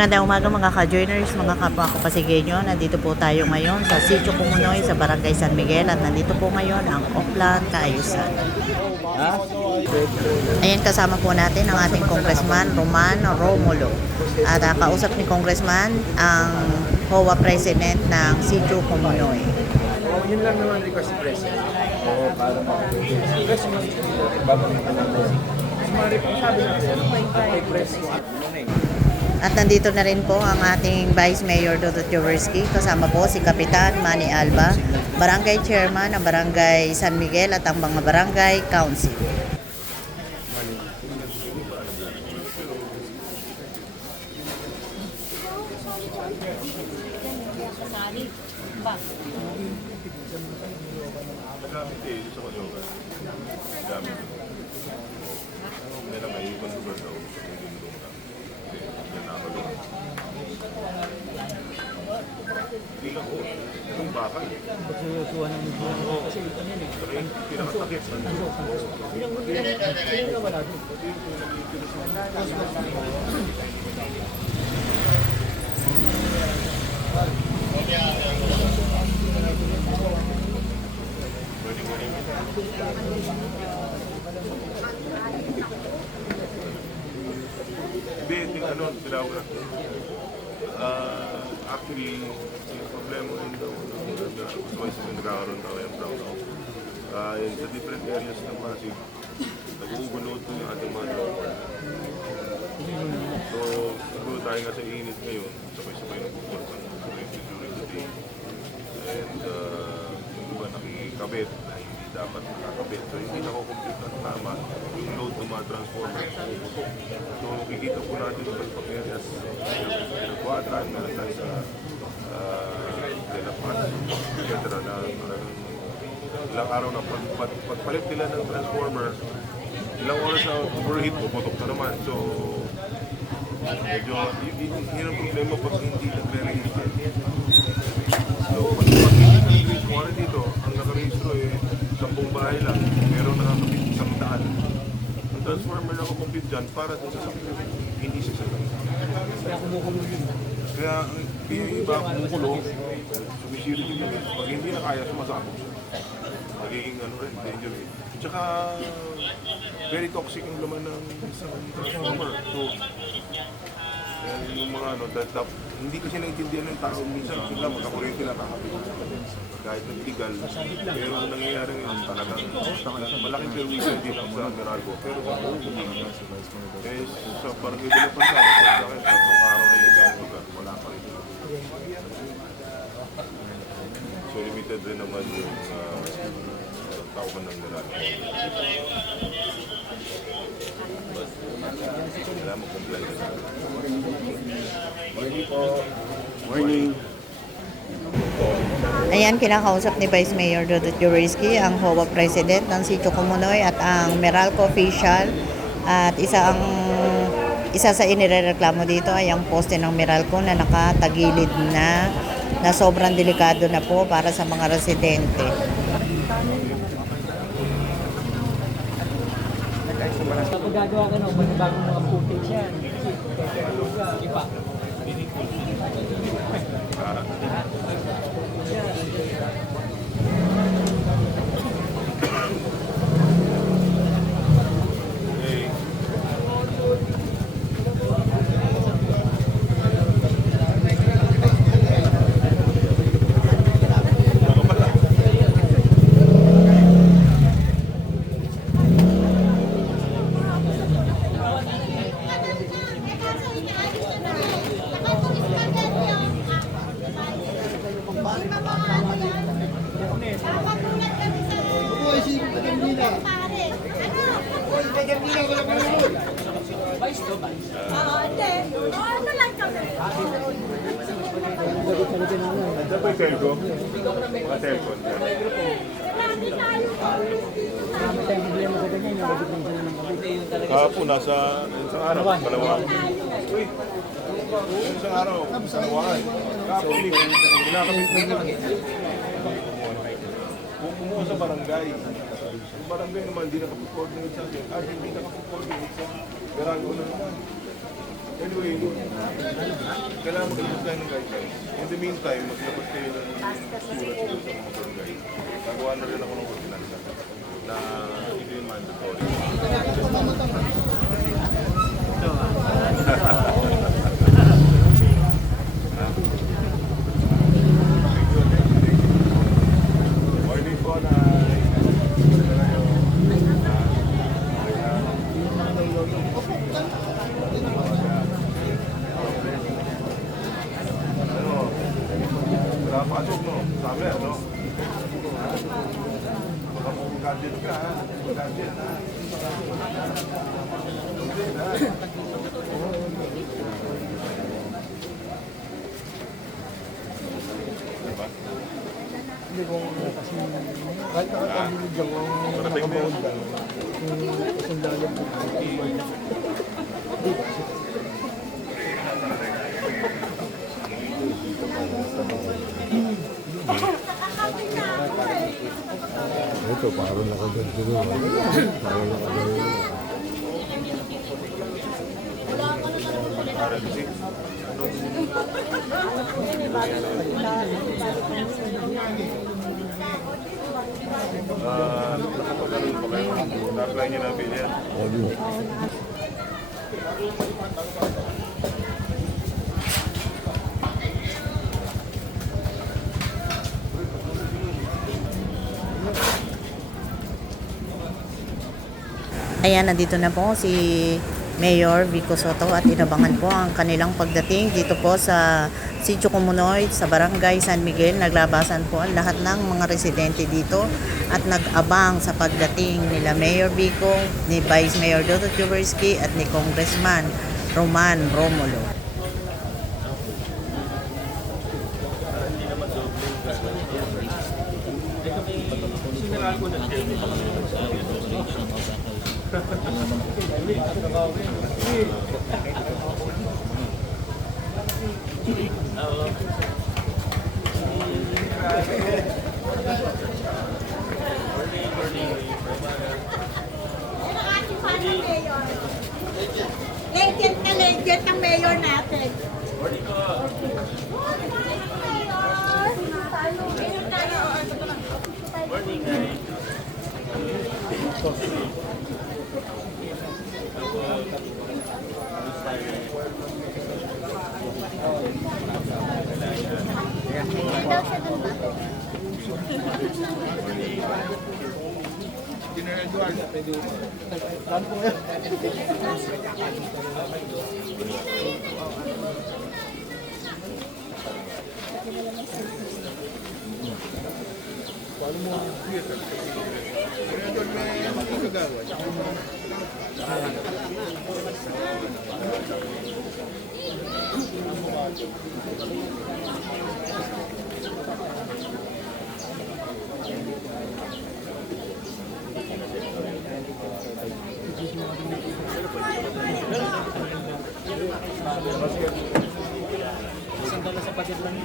Magandang umaga mga ka-joiners, mga kapwa ko Pasigueño. Nandito po tayo ngayon sa Sitio Kumunoy sa Barangay San Miguel at nandito po ngayon ang Oplan Kaayusan. Ayan, kasama po natin ang ating Congressman Roman Romulo. At kausap ni Congressman ang HOA President ng Sitio Kumunoy. Yun lang naman request President. Oo, para President, babangin ka lang. Sabi natin, kay President. At nandito na rin po ang ating Vice Mayor Dodot Jaworski, kasama po si Kapitan Manny Alba, Barangay Chairman ng Barangay San Miguel at ang mga Barangay Council. Bilang ko, itong bakal. Pagsusuhan ng mga kasi ito yan eh. Pinakatakit. Ilang naman natin. Hindi, ano, sinabi na. Actually, yung problema rin daw gusto ay sa nagkakaroon daw yung brownout. Sa different areas ng Pasig, nag-uubunod yung ating mga tropa. So, siguro tayo nga sa init ngayon, sabay-sabay nag-uubunod during the day. And yung iba nakikabit na hindi dapat nakakabit. So, hindi nako-complete at tama yung load ng mga transformer. So, kikita po natin sa pag areas Quadran na tayo sa Tenapas, etc. na ilang araw na pagpalit nila ng transformer, ilang oras na overheat, puputok na naman. So, medyo yun ang problema pag hindi nagre-register. So, pag hindi nag-register dito, ang nakarehistro eh 10 bahay lang, pero nakakapit 100. Ang transformer na complete dyan para dun sa sakit, hindi siya sakit. Kaya yung iba kumukulo, sumisiri din kami. Pag hindi na kaya, sumasabog siya. Magiging ano rin, danger rin. Tsaka, very toxic yung laman ng isang transformer. So, yung mga ano, hindi kasi naintindihan ng tao. Minsan, sila magkakuryente na kakabit. Kahit nag-legal. Pero ang nangyayari ngayon talagang malaking perwisyo dito sa Meralco. Pero sa buong eh, sa barangay de la Pasada, sa akin, tatlong araw na yun, wala pa rin. So limited rin naman yung tauhan ng Meralco. Wala mo comply na. Morning po. Morning. Ayan, kinakausap ni Vice Mayor Dodot Jaworski ang HOA President ng Sitio Kumunoy at ang Meralco official. At isa sa inirereklamo dito ay ang poste ng Meralco na nakatagilid na sobrang delikado na po para sa mga residente. Kapag gagawa ka ng bagong mga footage yan, ipa. Ito po yung telco? Mga telco. Kahapon, nasa isang araw, Kalawang. Uy, isang araw, Kalawang. Kahapon, kinakabit na kumuha sa barangay. Yung barangay naman, hindi nakapag-coordinate sa akin. Hindi nakapag-coordinate sa Meralco na naman. Anyway, kailangan mag-ilus tayo ng guidelines. In the meantime, maglabas kayo ng sulat sa mga barangay. Gagawa na rin ako ng ordinansa na ito yung mandatory. Morning po na napasok no? Sabi ano? Baka po gadget ka ha? Gadget ha? Diba? Hindi kung kasi kahit nakakabilig ako ang nakabawal ka. Yung kasandalan ko. Ito, parang nakaganda rin. Parang nakaganda rin. Nakapagano'n pa kayo. Na-apply niyo na bill yan. Ayan, nandito na po si Mayor Vico Soto at inabangan po ang kanilang pagdating dito po sa Sitio Kumunoy sa Barangay San Miguel. Naglabasan po ang lahat ng mga residente dito at nag-abang sa pagdating nila Mayor Vico, ni Vice Mayor Dodot Jubersky at ni Congressman Roman Romulo. Legend na legend ang mayor natin. $1 sa patit lang.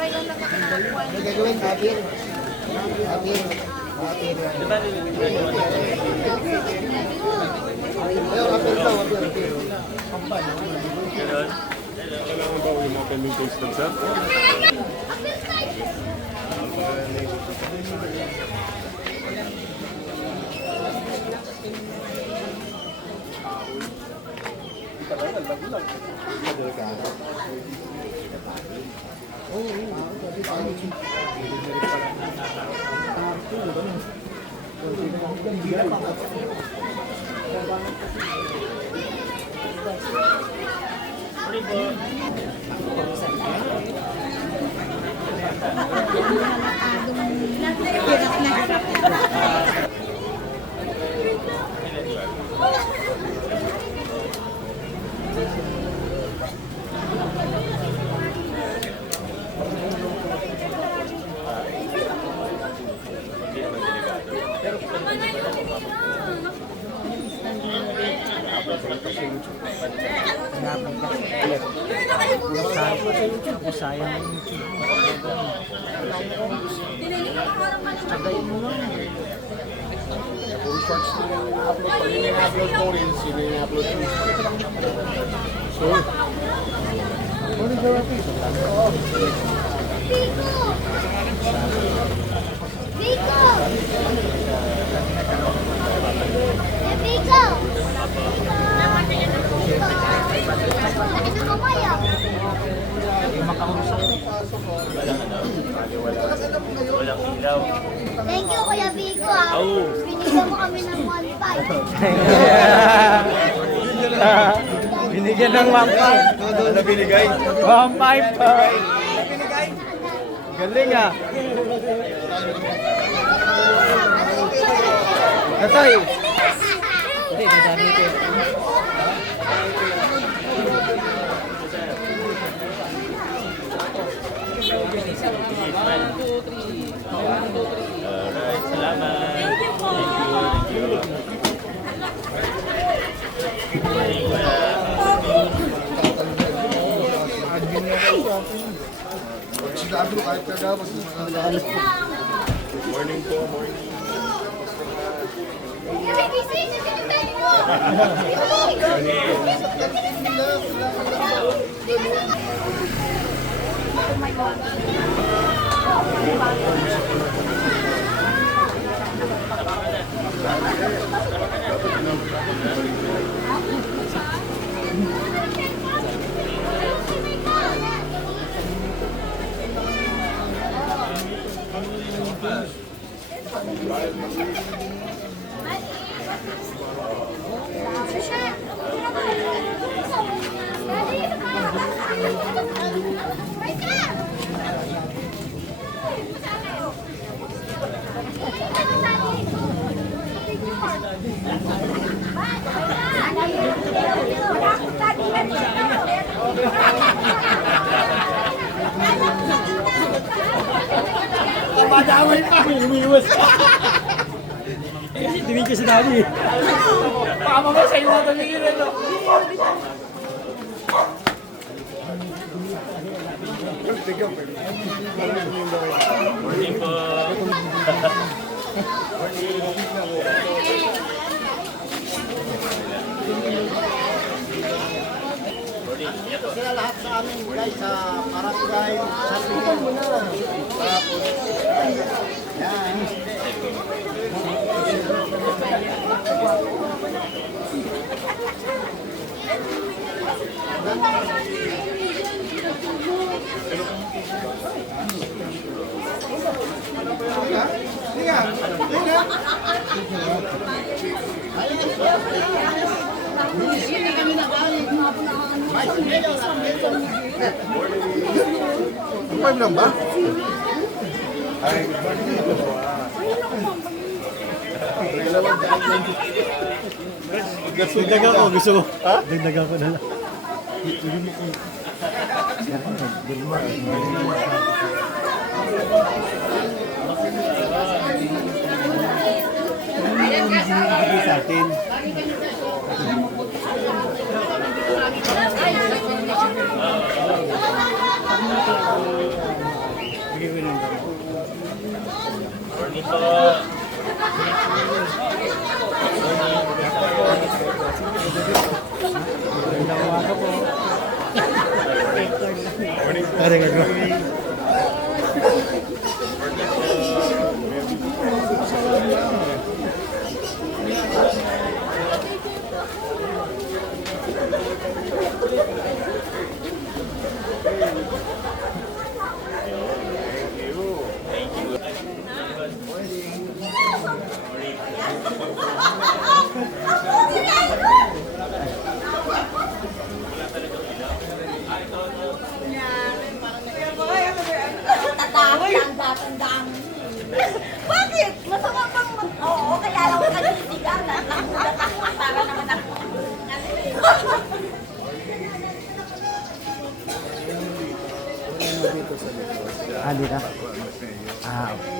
Kailan lang po? Gagawin natin. Kailangan ba yung mga pending case lang, sir? Sayang. Kung shorts na yung upload, pag yun yung upload ko rin, sino yung upload ko? So, ano yung gawa ito? Vico! Vico! Thank you, Kuya Vico. Binigyan mo kami ng 1.5. Binigyan ng 1.5. Ano binigay? 1.5 pa. Galing ah. Natoy. Hindi, nadami ko. Sinabi ko kahit kagapos. Morning po, morning. Madamay pa. Umiwas ka. Tingin ka sa dami. Pama mo sa iyo na tumingin ito. Morning po. Sila lahat sa amin guys sa Barangay Salungan mo na. Tapos, yan. Five lang ba? Ay, Dagdagan ko. Gusto mo? Ha? Dagdagan ko na lang. Sa atin. Morning po. Ah, dito? Ah, okay.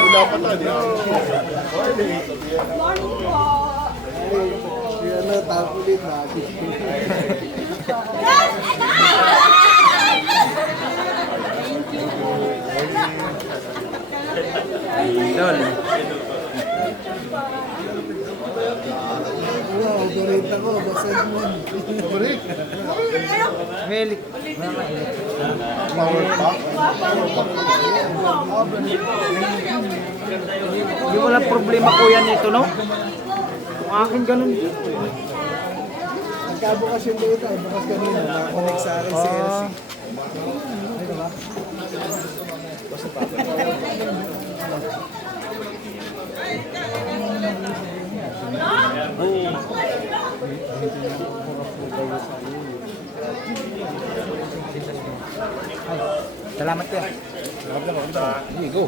Wala pa tayo. Morning po. Yan na, tapulit na. Idol. Wala, overrate ako. Basag mo. Overrate? Well, Power pack? hindi walang problema kuya nito, no? Kung akin ganun. Nagkabukas yung data. Bukas kanina. Nakakonect sa akin si LC. Salamat kuya. Sige, go.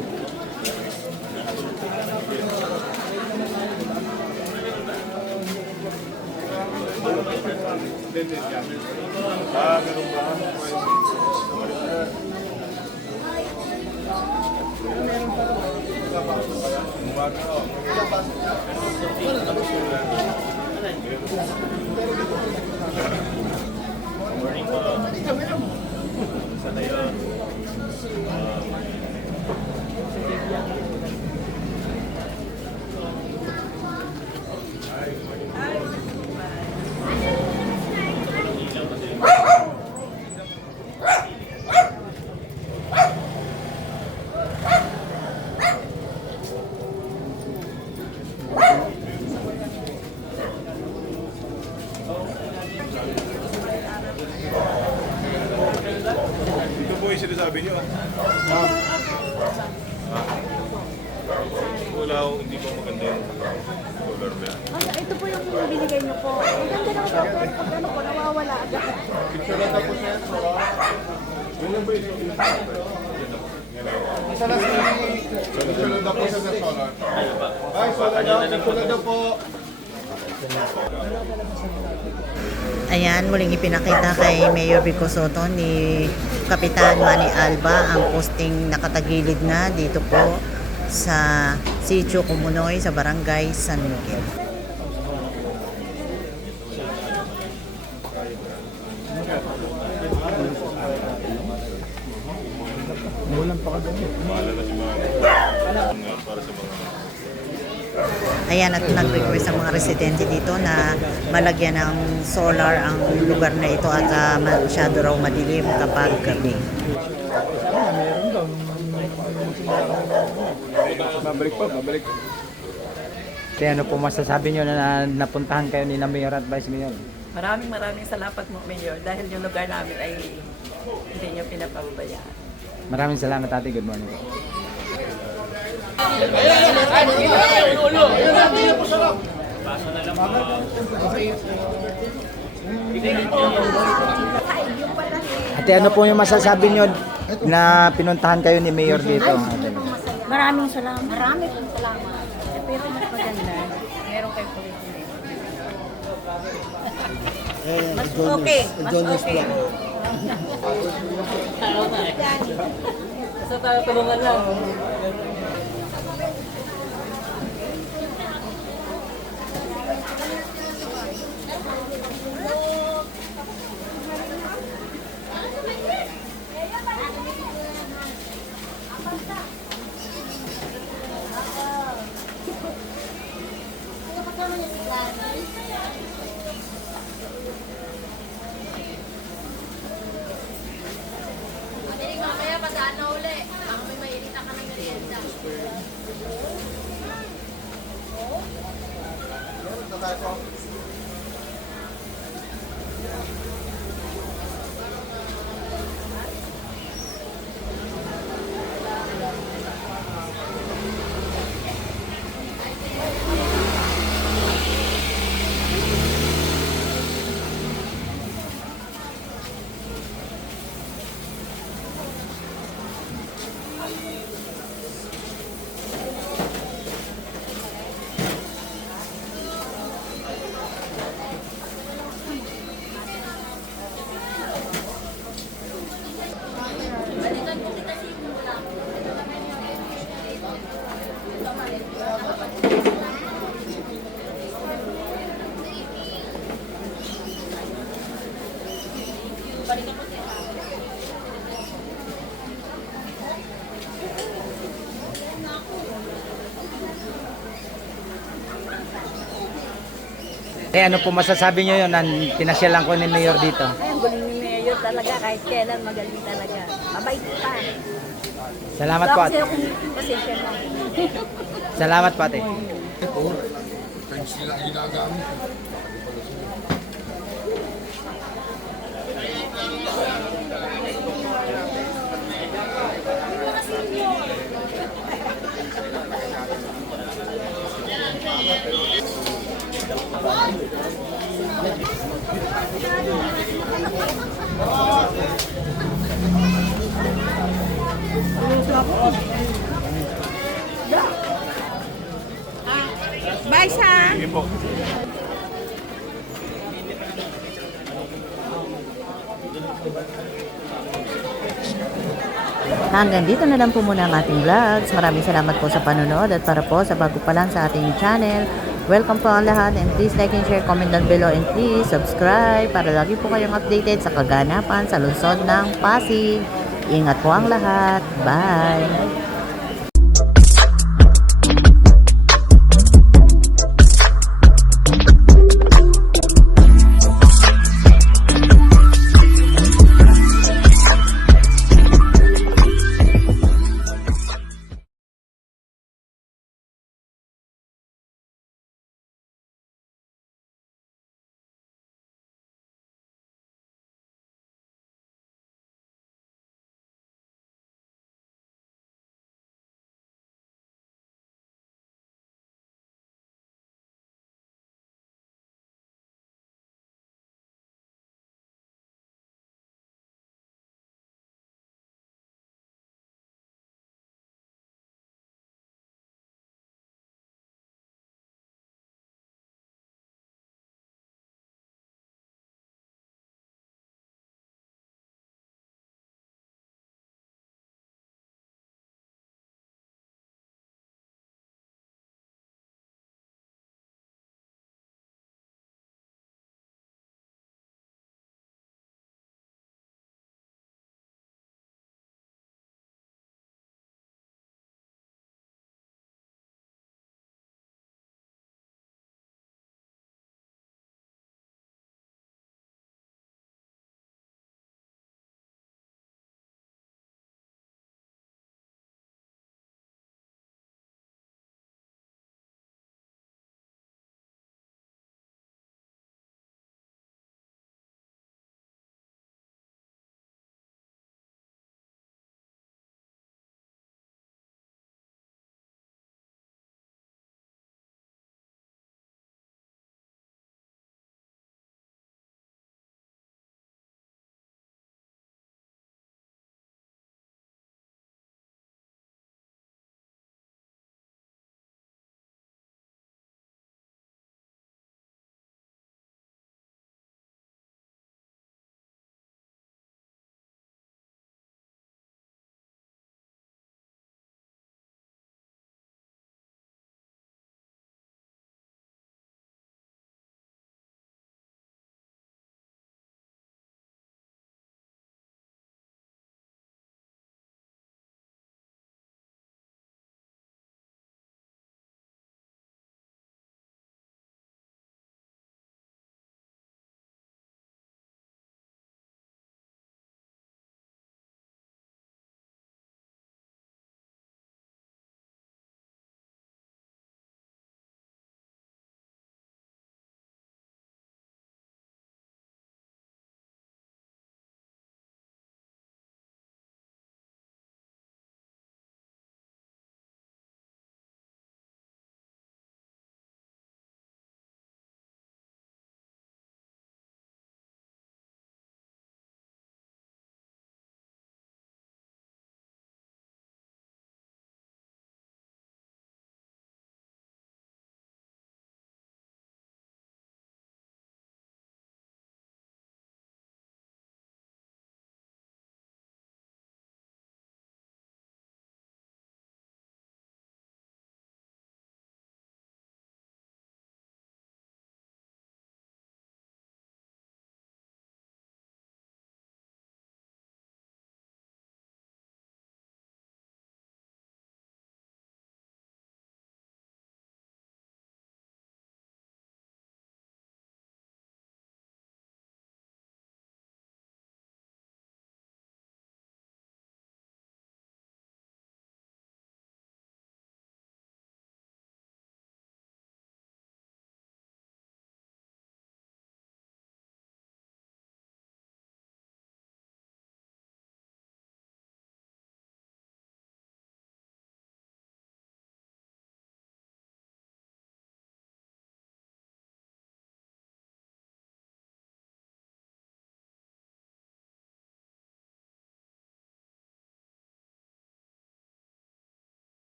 Ganun ba? Ito po yung sinasabi nyo. Wala akong hindi ko maganda yung solar ba yan. Ito po yung binigay niyo po. Ang ganda ng po, pero pag ano po, nawawala agad. Picture na tapos yan. Yun ba yung Asa na si... Picture na po siya sa solar. Ay, solar daw. Picture na po. Ayan, muling ipinakita kay Mayor Vico Soto ni Kapitan Manny Alba ang posting nakatagilid na dito po sa Sitio Kumunoy sa Barangay San Miguel. para sa mga Ayan, at nag-request ang mga residente dito na malagyan ng solar ang lugar na ito at masyado raw madilim kapag gabi. Babalik pa, babalik. Kaya ano po masasabi nyo na napuntahan kayo ni na Mayor at Vice Mayor? Maraming salamat mo, Mayor, dahil yung lugar namin ay hindi niyo pinapabayaan. Maraming salamat ate. Good morning po. Ate, ano po yung masasabi nyo na pinuntahan kayo ni Mayor dito? Ate? Maraming salamat. Maraming salamat. Pero mas maganda, meron kayo police. Mas okay. Mas okay. Basta tayo tulungan lang. Mamaya padaan na uli. Baka may mairita ka ng merienda. ano po masasabi nyo yun? Pinasyalan ko ni Mayor dito. Ay, ang galing ni Mayor talaga. Kahit kailan, magaling talaga. Mabait pa. Salamat po, ate. Kasi kung pasensya mo. Salamat po, ate. Sila ginagamit. Bye, Sam! Sige po. Hanggang dito na lang po muna ang ating vlogs. Maraming salamat po sa panonood at para po sa bago pa lang sa ating channel. Welcome po ang lahat and please like and share, comment down below and please subscribe para lagi po kayong updated sa kaganapan sa lungsod ng Pasig. Ingat po ang lahat. Bye!